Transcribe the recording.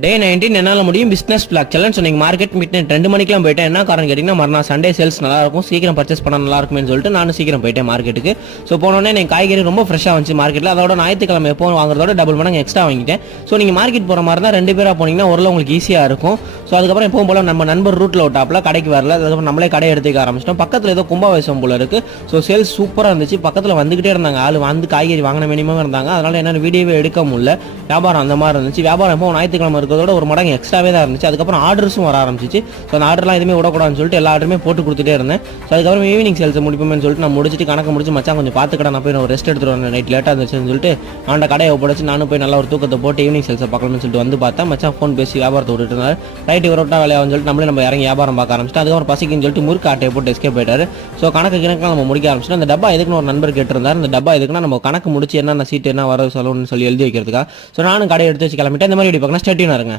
டே 19 என்னால் முடியும் business black challenge. So நீங்கள் மார்க்கெட் மிட் நைட் 2 மணிக்கெலாம் போயிட்டேன். என்ன காரணம் கேட்டிங்கன்னா மறுநாள் சண்டே சேல்ஸ் நல்லாயிருக்கும், சீக்கிரம் பர்ச்சேஸ் பண்ண நல்லா இருக்கும்னு சொல்லிட்டு நானும் சீக்கிரம் போயிட்டேன் மார்க்கெட்டுக்கு. ஸோ போனோடனே எனக்கு காய்கறி ரொம்ப ஃப்ரெஷ்ஷாக வந்துச்சு மார்க்கெட்டில். அதோட ஞாயிற்றுக்கிழமை எப்போ வாங்குறதோட டபுள் மடங்கு எக்ஸ்ட்ரா வாங்கிட்டேன். ஸோ நீங்கள் மார்க்கெட் போகிற மாதிரி தான் 2 பேராக போனீங்கன்னா ஓரளவு உங்களுக்கு ஈஸியாக இருக்கும். ஸோ அதுக்கப்புறம் எப்பவும் போல நம்ம நண்பர் ரூட்டில் விட்டாப்பில் கடைக்கு வரல. அதுக்கப்புறம் நம்மளே கடை எடுத்துக்க ஆரம்பிச்சிட்டோம். பக்கத்தில் ஏதோ கும்பாவேசம் போல இருக்குது. ஸோ சேல்ஸ் சூப்பராக இருந்துச்சு. பக்கத்தில் வந்துகிட்டே இருந்தாங்க ஆள், வந்து காய்கறி வாங்கின மினிமம் இருந்தாங்க. அதனால் என்னால் வீடியோவே எடுக்க முடியல. வியாபாரம் அந்த மாதிரி இருந்துச்சு. வியாபாரம் எப்போ ஞாயிற்றுக்கிழமை இருக்கிறதோட ஒரு மடங்கு எக்ஸ்ட்ராவே தான் இருந்துச்சு. அதுக்கப்புறம் ஆர்டர்ஸும் வர ஆரம்பிச்சிச்சு. ஸோ அந்த ஆர்டர்லாம் எதுவுமே விடக்கூடாதுன்னு சொல்லிட்டு எல்லா ஆர்டருமே போட்டு கொடுத்துட்டே இருந்தேன். ஸோ அதுக்கப்புறம் ஈவினிங் சேல்ஸ் முடிப்போம்னு சொல்லிட்டு நான் முடிச்சுட்டு கணக்கு முடிச்சு மச்சான் கொஞ்சம் பார்த்துக்கடா, நான் போய் ஒரு ரெஸ்ட் எடுத்துட்டு வரேன், நைட் லேட்டாக இருந்துச்சுன்னு சொல்லிட்டு அந்த கடையை ஒப்படைச்சு நானும் போய் நல்லா ஒரு தூக்கத்தை போட்டு ஈவினிங் சேல்ஸை பார்க்கணும்னு சொல்லிட்டு வந்து பார்த்தேன். மச்சான் ஃபோன் பேசி வியாபாரத்தை விட்டுட்டு இருந்தார். ரைட்டு விரோட்டா வேலையாகும்னு சொல்லிட்டு நம்ம இறங்கி வியாபாரம் பார்க்க ஆரம்பிச்சிட்டு அதுக்கப்புறம் பசிக்குன்னு சொல்லிட்டு முறுக்கு ஆட்டையை போட்டு எஸ்கேப் போயிட்டாரு. ஸோ கணக்கு நம்ம முடிக்க ஆரம்பிச்சிட்டோம். அந்த டப்பா எதுக்குன்னு ஒரு நண்பர் கேட்டிருந்தார். அந்த டப்பா எதுக்குன்னா நம்ம கணக்கு முடிச்சு என்ன சீட்டு என்ன வர சொல்லணும்னு சொல்லி எழுதி வைக்கிறதுக்கா. ஸோ நானும் கடை எடுத்து வச்சு கிளம்பிட்டு இந்த மாதிரி பார்க்கணும் ஸ்டேட்டியூனா இருங்க.